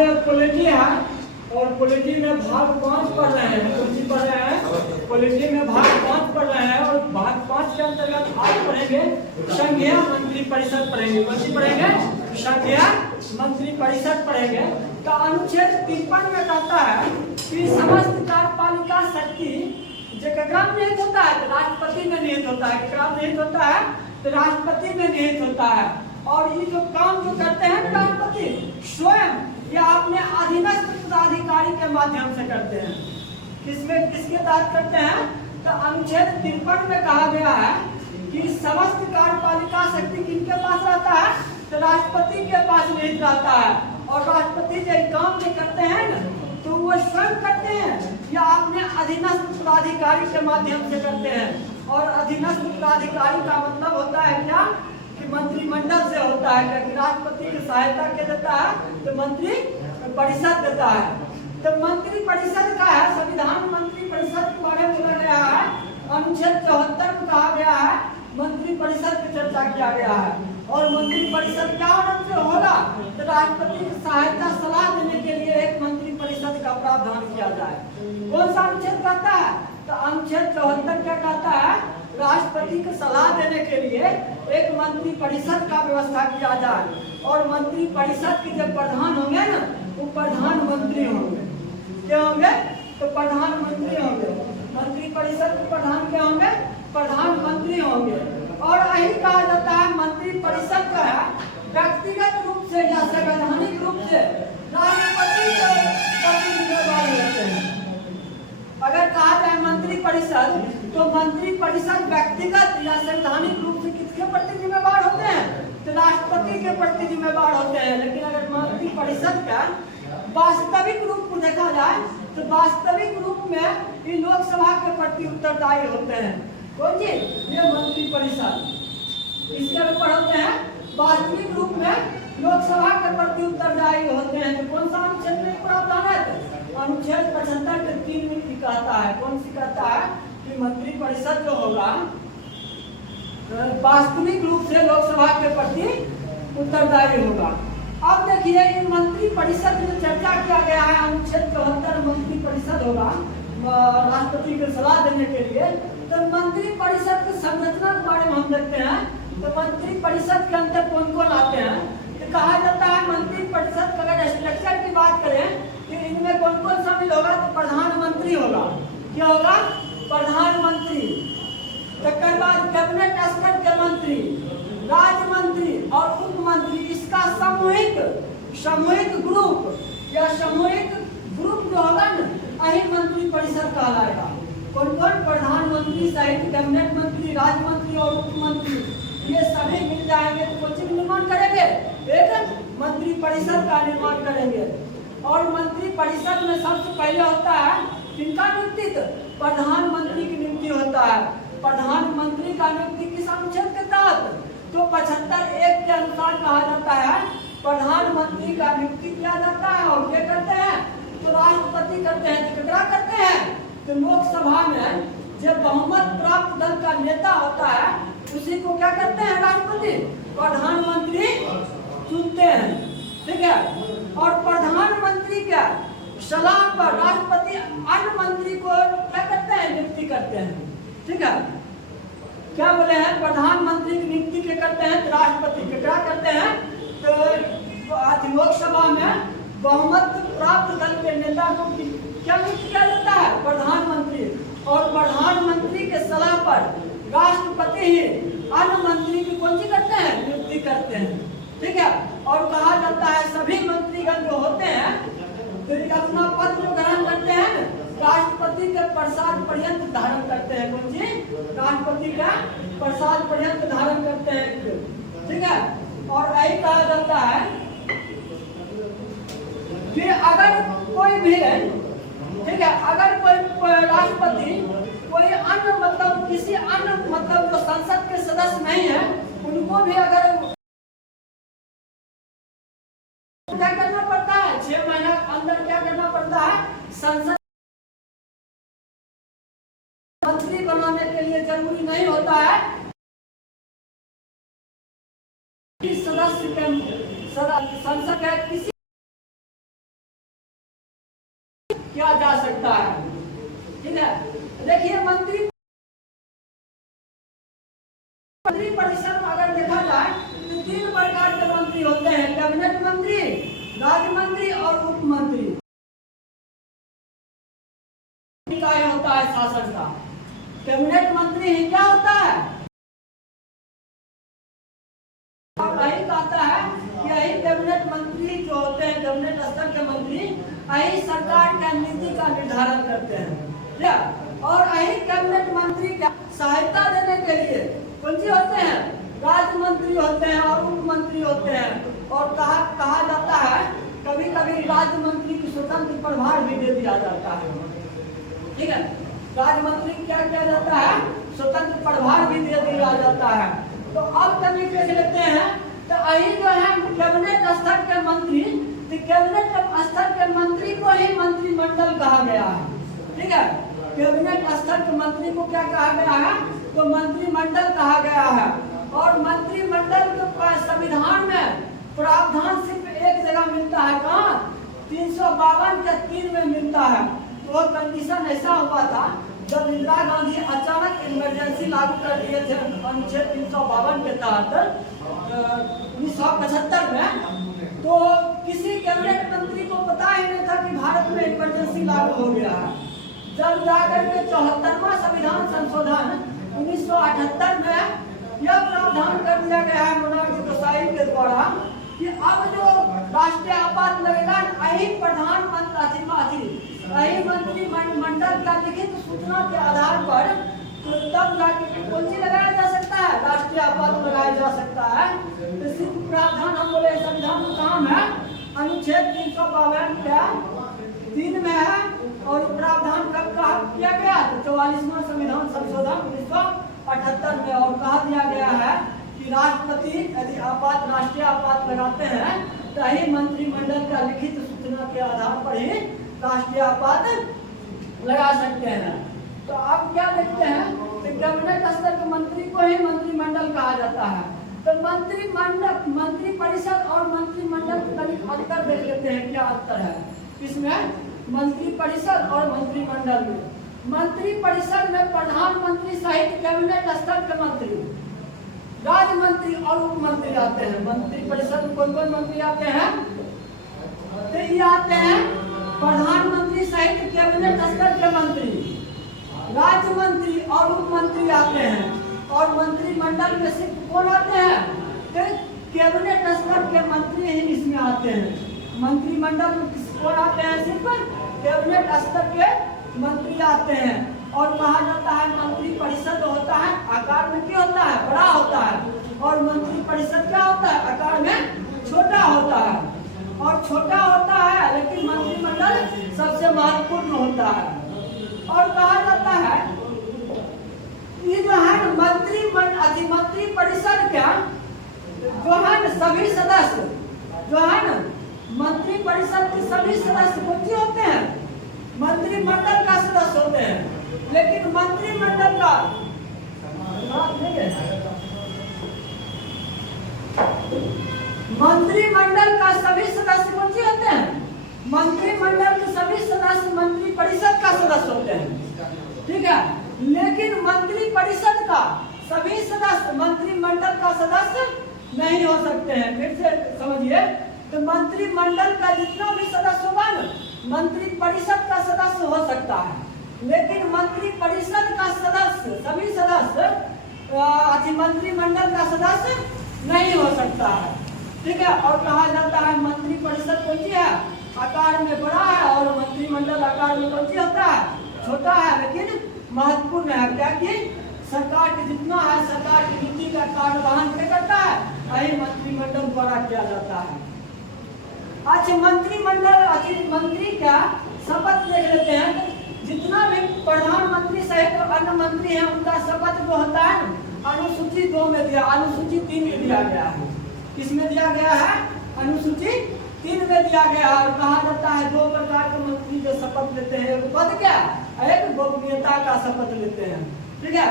Polity है और polity में भाग 5 पढ़ रहे हैं। कौन सी पढ़ रहे हैं? पॉलिटी में भाग 5 पढ़ रहे हैं और भाग 5 के अंतर्गत आज पढ़ेंगे संघीय मंत्री परिषद पढ़ेंगे। कौन सी पढ़ेंगे? संघीय मंत्री परिषद पढ़ेंगे। तो अनुच्छेद 53 में कहता है कि समस्त कार्यपालिका शक्ति जेकरा में निहित होता है तो राष्ट्रपति में निहित होता है। केकरा में निहित होता है तो राष्ट्रपति में निहित होता है। और ये जो काम जो करते हैं राष्ट्रपति स्वयं या अपने अधीनस्थ पदाधिकारी के माध्यम से करते हैं। किसके तहत करते हैं? तो अनुच्छेद 53 में कहा गया है कि समस्त कार्यपालिका शक्ति किनके पास रहता है तो राष्ट्रपति के पास निहित रहता है। और राष्ट्रपति जो काम जो करते हैं ना तो वो स्वयं करते हैं या अपने अधीनस्थ पदाधिकारी के माध्यम से करते हैं। और अधीनस्थ पदाधिकारी का मतलब होता है क्या कि मंत्रिमंडल से होता है, क्योंकि राष्ट्रपति की सहायता के देता है तो मंत्री परिषद देता है। तो मंत्री परिषद का है संविधान मंत्री परिषद के बारे में बोला गया है। अनुच्छेद 74 में कहा गया है मंत्री परिषद की चर्चा किया गया है। और मंत्री परिषद क्या होगा तो राष्ट्रपति की सहायता सलाह देने के लिए एक मंत्री परिषद का प्रावधान किया जाए। कौन सा अनुच्छेद कहता है? तो अनुच्छेद 74 क्या कहता है? राष्ट्रपति को सलाह देने के लिए एक मंत्री परिषद का व्यवस्था किया जाए। और मंत्री परिषद के जब प्रधान होंगे ना वो प्रधानमंत्री होंगे। क्या होंगे? तो प्रधानमंत्री होंगे। मंत्री परिषद के प्रधान क्या होंगे? प्रधानमंत्री होंगे। और यही कहा जाता है मंत्री परिषद का है व्यक्तिगत रूप से या संवैधानिक रूप से राष्ट्रपति के प्रति जिम्मेदारी होते हैं। अगर कहा जाए मंत्री परिषद तो मंत्री परिषद व्यक्तिगत या संवैधानिक रूप से किसके प्रति जिम्मेदार होते हैं तो राष्ट्रपति के प्रति जिम्मेदार होते हैं। लेकिन अगर मंत्री परिषद का वास्तविक रूप को देखा जाए तो वास्तविक रूप में ये लोकसभा के प्रति उत्तरदायी होते हैं। कौन जी? ये मंत्री परिषद इसके ऊपर होते हैं वास्तविक रूप में लोकसभा के प्रति उत्तरदायी होते हैं। तो कौन सा अनुच्छेद में प्रावधान है? अनुच्छेद 75 के 3 में कहता है। कौन सी कहता है कि मंत्री परिषद जो होगा वास्तविक रूप से लोकसभा के प्रति उत्तरदायी होगा। अब देखिए इन मंत्री परिषद में चर्चा किया गया है अनुच्छेद 74 मंत्री परिषद होगा राष्ट्रपति को सलाह देने के लिए। तो मंत्री परिषद की संरचना के बारे में हम देखते हैं। तो मंत्री परिषद के अंदर कौन कौन आते हैं तो कहा जाता है मंत्री परिषद का अगर स्ट्रक्चर की बात करें तो इनमें कौन कौन शामिल होगा तो प्रधानमंत्री होगा। क्या होगा? प्रधानमंत्री। तकर बाद कैबिनेट स्तर के मंत्री, राज्य मंत्री और उप मंत्री, इसका सामूहिक ग्रुप या सामूहिक ग्रुप जो होगा ना यही मंत्री परिषद कहलाएगा। कौन कौन? प्रधानमंत्री सहित कैबिनेट मंत्री, राज्य मंत्री और उप मंत्री ये सभी मिल जाएंगे तो कौन सी निर्माण करेंगे? एक मंत्री परिषद का निर्माण करेंगे। और मंत्री परिषद में सबसे पहले होता है किनका नियुक्ति? प्रधानमंत्री की नियुक्ति होता है। प्रधानमंत्री का नियुक्ति किस अनुच्छेद के तहत? तो 75(1) के अनुसार कहा जाता है प्रधानमंत्री का नियुक्ति किया जाता है। और ये करते हैं तो राष्ट्रपति करते हैं। तो क्या करते हैं तो लोकसभा में जब बहुमत प्राप्त दल का नेता होता है उसी को क्या करते हैं राष्ट्रपति प्रधानमंत्री चुनते हैं। ठीक है। और प्रधानमंत्री का सलाह पर राष्ट्रपति अन्य मंत्री को क्या करते हैं? नियुक्ति करते हैं। ठीक है। क्या बोले हैं? प्रधानमंत्री की नियुक्ति के करते हैं तो राष्ट्रपति के क्या करते हैं तो आज लोकसभा में बहुमत प्राप्त दल के नेता को क्या नियुक्त किया जाता है? प्रधानमंत्री। और प्रधानमंत्री के सलाह पर राष्ट्रपति ही अन्य मंत्री की कौन सी करते हैं? नियुक्ति करते हैं। ठीक है। और कहा जाता है सभी मंत्रीगण जो होते हैं तो अपना पद जो ग्रहण करते हैं राष्ट्रपति के प्रसाद पर्यंत धारण करते हैं। कौन सी? राष्ट्रपति का प्रसाद पर्यंत धारण करते हैं। ठीक है। और यही कहा जाता है कि अगर कोई भी ठीक है अगर कोई राष्ट्रपति कोई अन्य मतलब किसी अन्य मतलब जो संसद के सदस्य नहीं है उनको भी अगर क्या करना पड़ता है 6 महीने अंदर क्या करना पड़ता है संसद मंत्री बनाने के लिए जरूरी नहीं होता है कि सदस्य संसद है किसी किया जा सकता है। ठीक है, देखिए मंत्री परिषद अगर देखा जाए तो 3 प्रकार के मंत्री होते हैं, कैबिनेट मंत्री, राज्य मंत्री और उप मंत्री। काय होता है शासन का, कैबिनेट मंत्री ही क्या होता है, यही कहता है कि यही कैबिनेट मंत्री जो होते हैं, कैबिनेट स्तर के मंत्री यही सरकार के नीति का निर्धारण करते हैं। और यही कैबिनेट मंत्री का सहायता देने के लिए कौन सी होते हैं, राज्य मंत्री होते हैं और उप मंत्री होते हैं। और कहा जाता है कभी कभी राज्य मंत्री की स्वतंत्र प्रभार भी दे दिया जाता है। ठीक है, राज्य मंत्री क्या किया जाता है, स्वतंत्र प्रभार भी दे दिया जाता है। तो अब कभी देख लेते हैं तो यही जो है कैबिनेट स्तर के मंत्री, तो कैबिनेट स्तर के मंत्री को ही मंत्रिमंडल कहा गया है। ठीक है, कैबिनेट स्तर के मंत्री को क्या कहा गया है, तो मंत्रिमंडल कहा गया है। और मंत्रिमंडल के संविधान में प्रावधान सिर्फ एक जगह मिलता है, कहाँ, 352 के 3 में मिलता है। तो कंडीशन ऐसा हुआ था जब इंदिरा गांधी अचानक इमरजेंसी लागू कर दिए थे अनुच्छेद 352 के तहत 1975 में, तो किसी कैबिनेट मंत्री को पता ही नहीं था कि भारत में इमरजेंसी लागू हो गया है। जब जाकर के 74वां संविधान संशोधन 1978 में यह प्रावधान कर दिया गया है मोनार्की गोसाई के द्वारा कि अब जो राष्ट्रीय आपात लगेगा यही प्रधानमंत्री यही मंत्रिमंडल का लिखित सूचना के आधार पर तो तब जाके कौन सी लगाया जा सकता है, राष्ट्रीय आपात लगाया जा सकता है। तो सिर्फ प्रावधान हम बोले संविधान का काम है अनुच्छेद 352 का 3 में है। और प्रावधान कब किया गया, तो 44वां संविधान संशोधन 1978 में। और कहा दिया गया है कि राष्ट्रपति यदि राष्ट्रीय आपात लगाते हैं तो यही मंत्रिमंडल का लिखित सूचना के आधार पर ही राष्ट्रीय आपात लगा सकते हैं। तो अब क्या देखते हैं, तो कैबिनेट स्तर के मंत्री को ही मंत्रिमंडल कहा जाता है। तो मंत्री परिषद और मंत्रिमंडल का अंतर देख लेते हैं, क्या अंतर है इसमें, मंत्री परिषद और मंत्रिमंडल में। मंत्री परिषद में प्रधानमंत्री सहित कैबिनेट स्तर के मंत्री, राज्य मंत्री और उप मंत्री आते हैं। मंत्री परिषद में कौन कौन मंत्री आते हैं, तो ये आते हैं प्रधानमंत्री सहित कैबिनेट स्तर के मंत्री, राज्य मंत्री और उप मंत्री आते हैं। और मंत्रिमंडल में सिर्फ कौन आते हैं, तो कैबिनेट स्तर के मंत्री ही इसमें आते हैं। मंत्रिमंडल में कौन आते हैं, सिर्फ कैबिनेट स्तर के मंत्री आते हैं। और कहा जाता है मंत्री परिषद होता है आकार में क्या होता है, बड़ा होता है। और मंत्री परिषद क्या होता है, आकार में छोटा होता है। और छोटा होता है लेकिन मंत्रिमंडल सबसे महत्वपूर्ण होता है। और कहा जाता है ये जो है मंत्री परिषद क्या जो है सभी सदस्य जो है ना, मंत्री परिषद के सभी सदस्य कौन से होते हैं, मंत्रिमंडल का सदस्य होते हैं। लेकिन मंत्रिमंडल का मंत्रिमंडल का सभी सदस्य कौन से होते हैं, मंत्रिमंडल के सभी सदस्य मंत्री परिषद का सदस्य होते हैं। ठीक है, लेकिन मंत्री परिषद का सभी सदस्य मंत्रिमंडल का सदस्य नहीं हो सकते हैं। फिर से समझिए, तो मंत्रिमंडल का जितना भी सदस्य होगा ना, मंत्री परिषद का सदस्य हो सकता है। लेकिन मंत्री परिषद का सदस्य सभी सदस्य मंत्रिमंडल का सदस्य नहीं हो सकता है। ठीक है, और कहा जाता है मंत्री परिषद कौन सी है, आकार में बड़ा है। और मंत्रिमंडल आकार में कौन सी होता है, छोटा है लेकिन महत्वपूर्ण है। क्या कि सरकार की जितना है, सरकार की नीति का कार्यवाहन क्या करता है, यही मंत्रिमंडल द्वारा किया जाता है। अच्छा, मंत्री का शपथ देख लेते हैं। जितना भी प्रधानमंत्री सहित अन्य मंत्री हैं उनका शपथ जो होता है अनुसूची 2 में दिया, अनुसूची 3 में दिया गया है। किसमें दिया गया है, अनुसूची 3 में दिया गया है। और कहा जाता है 2 प्रकार के मंत्री जो शपथ लेते हैं, एक पद क्या, एक गोपनीयता का शपथ लेते हैं। ठीक है,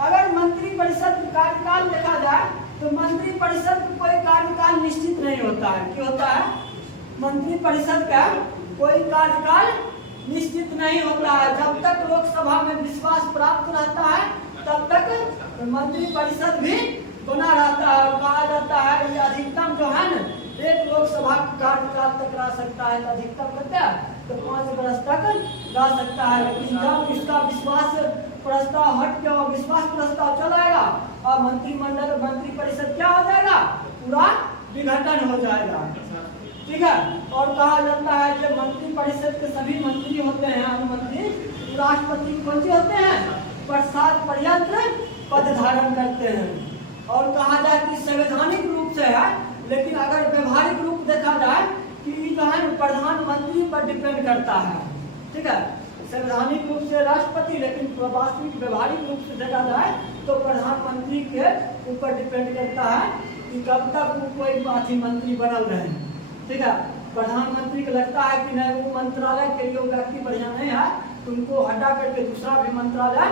अगर मंत्री परिषद का कार्यकाल देखा जाए तो मंत्री परिषद का कोई कार्यकाल निश्चित नहीं होता है। क्या होता है, मंत्री परिषद का कोई कार्यकाल निश्चित नहीं होता है। जब तक लोकसभा में विश्वास प्राप्त रहता है तब तक मंत्री परिषद भी बना रहता है। और कहा जाता है ये अधिकतम जो है न एक लोकसभा कार्यकाल तक रह सकता है, तो अधिकतम करता है तो 5 वर्ष तक रह सकता है। लेकिन जब इसका विश्वास प्रस्ताव हट के और विश्वास प्रस्ताव चलाएगा और मंत्रिमंडल मंत्री परिषद क्या हो जाएगा, पूरा विघटन हो जाएगा। ठीक है। और कहा जाता है कि मंत्री परिषद के सभी मंत्री होते हैं अनुमंत्री राष्ट्रपति कौन से होते हैं, प्रसाद पर्यंत पद धारण करते हैं। और कहा जाए कि संवैधानिक रूप से है, लेकिन अगर व्यवहारिक रूप देखा जाए कि जो है प्रधानमंत्री पर डिपेंड करता है। ठीक है। संवैधानिक रूप से राष्ट्रपति, लेकिन वास्तविक व्यवहारिक रूप से देखा जाए तो प्रधानमंत्री के ऊपर डिपेंड करता है कि कब तक वो कोई मंत्री बनल रहे। ठीक है। प्रधानमंत्री को लगता है कि नहीं वो मंत्रालय के लिए व्यक्ति बढ़िया नहीं है, तो उनको हटा करके दूसरा भी मंत्रालय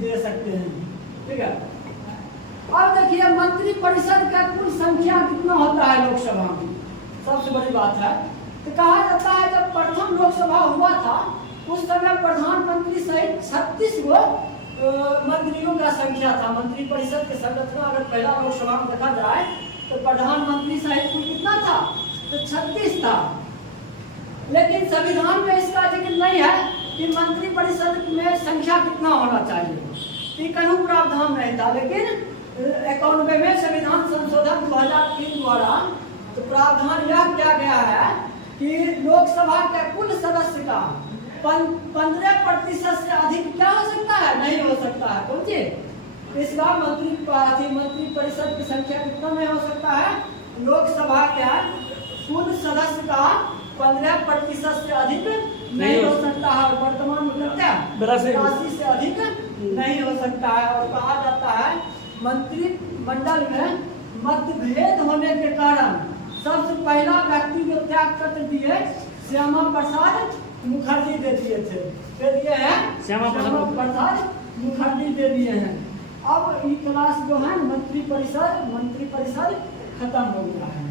दे सकते हैं। ठीक है। अब देखिए मंत्री परिषद का कुल संख्या कितना होता है लोकसभा में, सबसे बड़ी बात है। तो कहा जाता है जब प्रथम लोकसभा हुआ था उस समय प्रधानमंत्री सहित 36 गो मंत्रियों का संख्या था। मंत्री परिषद की संरचना अगर पहला लोकसभा में देखा जाए तो प्रधानमंत्री सहित कुल कितना था, तो 36 था। लेकिन संविधान में इसका जिक्र नहीं है कि मंत्री परिषद में संख्या कितना होना चाहिए, कानून प्रावधान नहीं था। लेकिन 91 में संविधान संशोधन 2003 द्वारा तो प्रावधान यह किया गया है कि लोकसभा के कुल सदस्य का 15% से अधिक क्या हो सकता है, नहीं हो सकता है। कौन सी इस बार मंत्री परिषद की संख्या कितना नहीं हो सकता है, लोकसभा के कुल सदस्य का 15% से अधिक नहीं हो सकता है। वर्तमान में 82 से अधिक नहीं हो सकता है। और कहा जाता है मंत्रिमंडल में मतभेद होने के कारण सबसे पहला व्यक्ति जो त्याग पत्र दिए श्यामा प्रसाद मुखर्जी दे दिए थे। श्यामा प्रसाद मुखर्जी दे दिए हैं। अब ये क्लास जो है मंत्री परिषद खत्म हो गया है।